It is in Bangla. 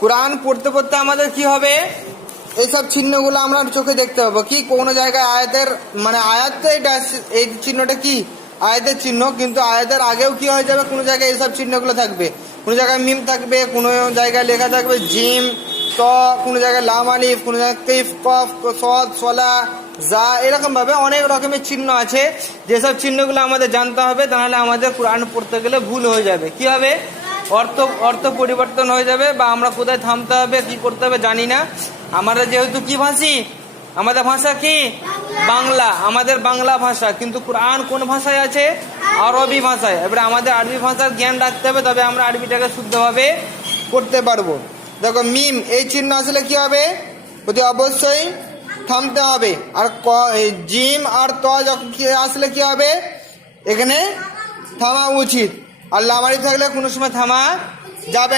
কোরআন পড়তে পড়তে আমাদের কি হবে, এইসব চিহ্নগুলো আমরা চোখে দেখতে পাবো। কি কোনো জায়গায় আয়াতের মানে আয়াত তো এটা, এই চিহ্নটা কি আয়াতের চিহ্ন, কিন্তু আয়াতের আগেও কি হয়ে যাবে, কোনো জায়গায় এইসব চিহ্নগুলো থাকবে। কোনো জায়গায় মিম থাকবে, কোনো জায়গায় লেখা থাকবে জিম, ত, কোনো জায়গায় লাম আলিফ, কোনো জায়গায় কিফ, কফ, সদ, সলা, যা, এরকম ভাবে অনেক রকমের চিহ্ন আছে। যেসব চিহ্নগুলো আমাদের জানতে হবে, তাহলে আমাদের কোরআন পড়তে গেলে ভুল হয়ে যাবে। কি হবে, অর্থ পরিবর্তন হয়ে যাবে, বা আমরা কোথায় থামতে হবে, কি করতে হবে জানি না। আমরা যেহেতু কি ভাষী, আমাদের ভাষা কি বাংলা, আমাদের বাংলা ভাষা, কিন্তু কোরআন কোন ভাষায় আছে, আরবি ভাষায়। এবারে আমাদের আরবি ভাষার জ্ঞান রাখতে হবে, তবে আমরা আরবিটাকে শুদ্ধভাবে করতে পারবো। দেখো মিম, এই চিহ্ন আসলে কি হবে, অতি অবশ্যই থামতে হবে। আর জিম আর ত যখন আসলে কি হবে, এখানে থামা উচিত। আর লাম আলিফ থাকলে কোনো সময় থামা যাবে